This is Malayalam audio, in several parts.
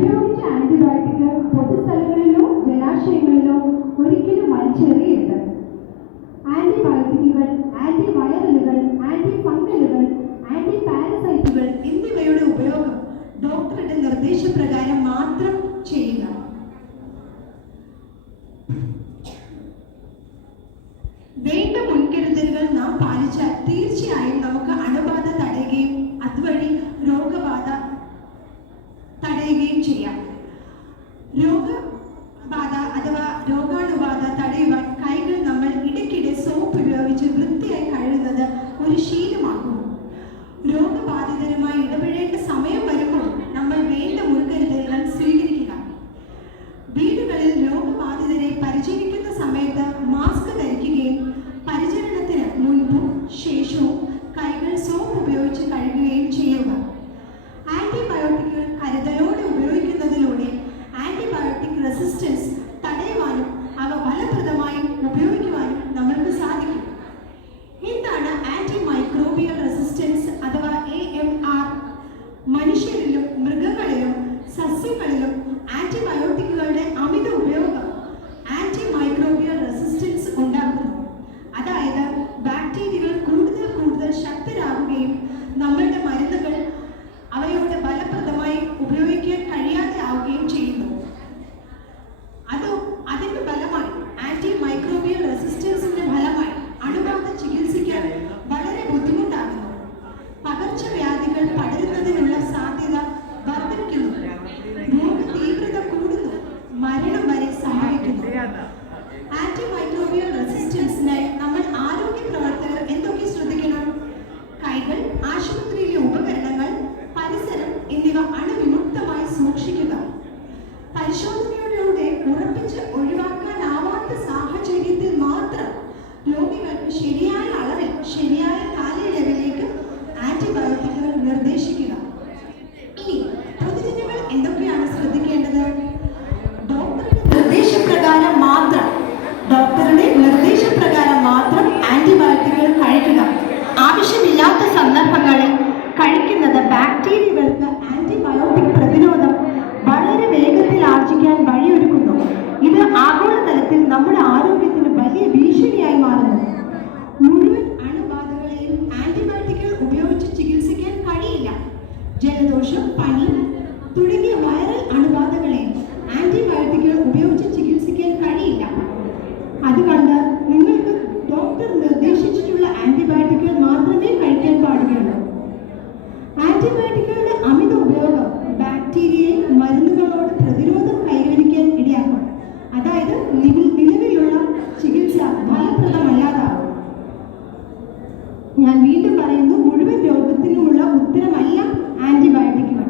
ഉപയോഗിച്ച ആന്റിബയോട്ടിക് പൊതുസ്ഥലങ്ങളിലോ ജലാശയങ്ങളിലോ ഒരിക്കലും വലിച്ചെറിയരുത്. ആന്റിബയോട്ടിക്കുകൾ, ആന്റിവൈറലുകൾ, ആന്റി ഫംഗലുകൾ, ആന്റി പാരസൈറ്റുകൾ എന്നിവയുടെ ഉപയോഗം ഡോക്ടറുടെ നിർദ്ദേശപ്രകാരം മാത്രം ചെയ്യുക. വേണ്ട മുൻകരുതലുകൾ നാം പാലിച്ചാൽ തീർച്ചയായും നമുക്ക് അണുബാധ തടയുകയും അതുവഴി രോഗബാധ തടയുകയും ചെയ്യാം. രോഗബാധ അഥവാ രോഗാണുബാധ തടയുവാൻ കൈകൾ നമ്മൾ ഇടയ്ക്കിടെ സോപ്പ് ഉപയോഗിച്ച് വൃത്തിയായി കഴുകുന്നത് ഒരു ശീലമാക്കും. രോഗബാധിതരുമായി ഇടപെടേണ്ട സമയം വരുമ്പോൾ നമ്മൾ വേണ്ട മുൻകരുതലുകൾ സ്വീകരിക്കുക. വീടുകളിൽ രോഗബാധിതരെ പരിചരിക്കുന്ന സമയത്ത് മാസ്ക് ധരിക്കുകയും പരിചരണത്തിന് മുൻപും ശേഷവും കൈകൾ സോപ്പ് ഉപയോഗിച്ച് കഴുകുകയും ചെയ്യുക. ആന്റിബയോട്ടിക്കുകൾ കരുതലോടെ ഉപയോഗിക്കുന്നതിലൂടെ ആന്റിബയോട്ടിക് റെസിസ്റ്റൻസ് തടയുവാനും അവ ഫലപ്രദമായി ഉപയോഗിക്കുവാനും നമ്മൾക്ക് സാധിക്കും. എന്താണ് ആന്റി മൈക്രോബിയൽ റെസിസ്റ്റൻസ് അഥവാ AMR? മനുഷ്യരിലും മൃഗങ്ങളിലും സസ്യങ്ങളിലും ആന്റിബയോട്ടിക്കുകളുടെ അമിത ഉപയോഗം ആന്റി മൈക്രോബിയൽ റെസിസ്റ്റൻസ് ഉണ്ടാക്കുന്നു. അതായത് ബാക്ടീരിയകൾ കൂടുതൽ ശക്തരാകുകയും നമ്മളുടെ മരുന്നുകൾ അവയോട് ഫലപ്രദമായി ഉപയോഗിക്കാൻ കഴിയാതെ ആവുകയും ചെയ്യുന്നു. അതിന്റെ ഫലമായി ആന്റി മൈക്രോബിയൽ റെസിസ്റ്റൻസിന്റെ ഫലമായി അണുബാധ ചികിത്സിക്കാൻ വളരെ ബുദ്ധിമുട്ടാകുന്നു. പകർച്ചവ്യാധികൾ പടരുന്നതിനുള്ള സാധ്യത വർദ്ധിക്കുന്നു. രോഗ തീവ്രത കൂടുന്നു. മരണം വരെ സംഭവിക്കുന്നു. ആന്റി മൈക്രോബിയൽ റെസിസ്റ്റൻസിനായി നമ്മൾ ആരോഗ്യ പ്രവർത്തകർ എന്തൊക്കെ ശ്രദ്ധിക്കണം? കൈകൾ, ആശുപത്രിയിലെ ഉപകരണങ്ങൾ, പരിസരം എന്നിവ അണുവിമുക്തമായി സൂക്ഷിക്കുക. പരിശോധനയിലൂടെ ഉറപ്പിച്ച് ഒഴിവാക്കാനാവാത്ത സാഹചര്യത്തിൽ മാത്രം രോഗികൾക്ക് ശരിയായ അളവിൽ ശരിയായ കാലയളവിലേക്ക് ആന്റിബയോട്ടിക്കുകൾ നിർദ്ദേശിക്കുക. ഇനി പൊതുജനങ്ങൾ എന്തൊക്കെയാണ് ശ്രദ്ധിക്കേണ്ടത്? ഡോക്ടറുടെ നിർദ്ദേശപ്രകാരം മാത്രം ആന്റിബയോട്ടിക്കുകൾ കഴിക്കുക. ആവശ്യമില്ലാത്ത സന്ദർഭങ്ങളിൽ കഴിക്കുന്നത് ബാക്ടീരിയകൾക്ക് ആന്റിബയോട്ടിക് പ്രതിരോധം വളരെ വേഗത്തിൽ ആർജിക്കാൻ വഴിയൊരുക്കുന്നു. ഇത് ആഗോളതലത്തിൽ നമ്മുടെ ആരോഗ്യത്തിന് വലിയ ഭീഷണിയായി മാറുന്നു. മുഴുവൻ അണുബാധകളെയും ആന്റിബയോട്ടിക്കുകൾ ഉപയോഗിച്ച് ചികിത്സിക്കാൻ കഴിയില്ല. ജലദോഷം, പനി തുടങ്ങിയ വൈറൽ അണുബാധകളെയും ആന്റിബയോട്ടിക്കുകൾ ഉപയോഗിച്ച് ചികിത്സിക്കാൻ കഴിയില്ല. അതുകൊണ്ട് നിങ്ങൾക്ക് ഡോക്ടർ നിർദ്ദേശിച്ചിട്ടുള്ള ആന്റിബയോട്ടിക്കുകൾ മാത്രമേ കഴിക്കാൻ പാടുകയുള്ളൂ. ആന്റിബയോട്ടിക്കുകളുടെ അമിത ഉപയോഗം ബാക്ടീരിയയെ മരുന്നുകളോട് പ്രതിരോധം കൈവരിക്കാൻ ഇടയാക്കും. അതായത് നിലവിലുള്ള ചികിത്സ ഫലപ്രദമല്ലാതാവും. ഞാൻ വീണ്ടും പറയുന്നു, മുഴുവൻ രോഗത്തിനുമുള്ള ഉത്തരമല്ല ആന്റിബയോട്ടിക്കുകൾ.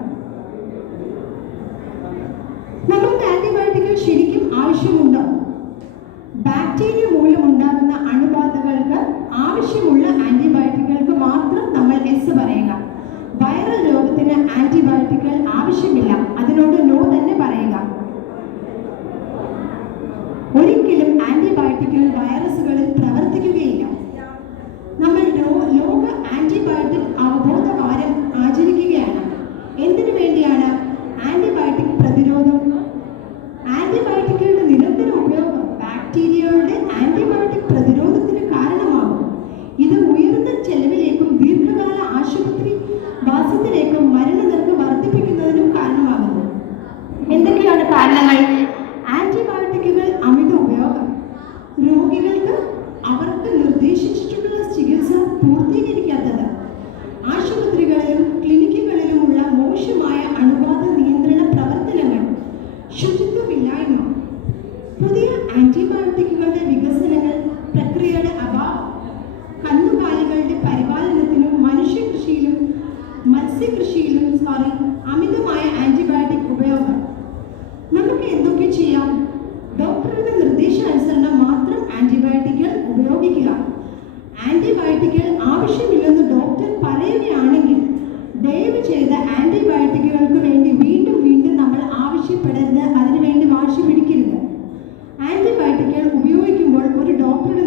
നമ്മൾക്ക് ആന്റിബയോട്ടിക്കുകൾ ശരിക്കും ആവശ്യമുണ്ടോ? ബാക്ടീരിയ മൂലമുണ്ടാകുന്ന അണുബാധകൾക്ക് ആവശ്യമുള്ള ആന്റിബയോട്ടിക്കുകൾക്ക് മാത്രം നമ്മൾ എസ് പറയുക. വൈറൽ രോഗത്തിന് ആന്റിബയോട്ടിക്കുകൾ ആവശ്യമില്ല, അതിനോട് നോ തന്നെ പറയുക. ഒരിക്കലും ആന്റിബയോട്ടിക്കുകൾ വൈറസുകളിൽ പ്രവർത്തിക്കുകയില്ല. നമ്മൾ ലോക ആന്റിബയോട്ടിക് അവബോധ വാരം ആചരിക്കുകയാണ്. എന്തിനു വേണ്ടിയാണ്? ആന്റിബയോട്ടിക് പ്രതിരോധം. ആന്റിബയോട്ടിക്കുകളുടെ നിരന്തര ഉപയോഗം ബാക്ടീരിയകളുടെ ആന്റിബയോട്ടിക് പ്രതിരോധത്തിന് കാരണമാകും. ഇത് ഉയർന്ന ചെലവിലേക്കും ദീർഘകാല ആശുപത്രി വാസത്തിലേക്കും മരണനിരക്ക് വർദ്ധിപ്പിക്കുന്നതിനും കാരണമാകുന്നു. എന്തൊക്കെയാണ് കാരണങ്ങൾ? ആന്റിബയോട്ടിക്കുകൾ അമിത ഉപയോഗം, രോഗികൾക്ക് അവർക്ക് നിർദ്ദേശിച്ചിട്ടുള്ള ചികിത്സ പൂർത്തീകരിക്കാത്തത്, ആശുപത്രികളിലും ക്ലിനിക്കുകളിലുമുള്ള മോശമായ അണുബാധ നിയന്ത്രണ പ്രവർത്തനങ്ങൾ, ശുചിത്വമില്ലായ്മ, പുതിയ ആന്റിബയോട്ടിക്കുകളുടെ വികസനങ്ങൾ, പ്രക്രിയയുടെ അഭാവം, കന്നുകാലികളുടെ പരിപാലനത്തിനും മത്സ്യകൃഷിയിലും അമിതമായ ആന്റിബയോട്ടിക് ഉപയോഗം. നമുക്ക് എന്തൊക്കെ ചെയ്യാം? ഡോക്ടറുടെ നിർദ്ദേശാനുസരണം മാത്രം ആന്റിബയോട്ടിക്കുകൾ ഉപയോഗിക്കുക. ആന്റിബയോട്ടിക്കുകൾ ആവശ്യമില്ലെന്ന് ഡോക്ടർ പറയുകയാണെങ്കിൽ ദയവ് ചെയ്ത് ആന്റിബയോട്ടിക്കുകൾക്ക് വേണ്ടി വീണ്ടും നമ്മൾ ആവശ്യപ്പെടരുത്, അതിനുവേണ്ടി വാശി പിടിക്കരുത്. ആന്റിബയോട്ടിക്കുകൾ ഉപയോഗിക്കുമ്പോൾ ഒരു ഡോക്ടറുടെ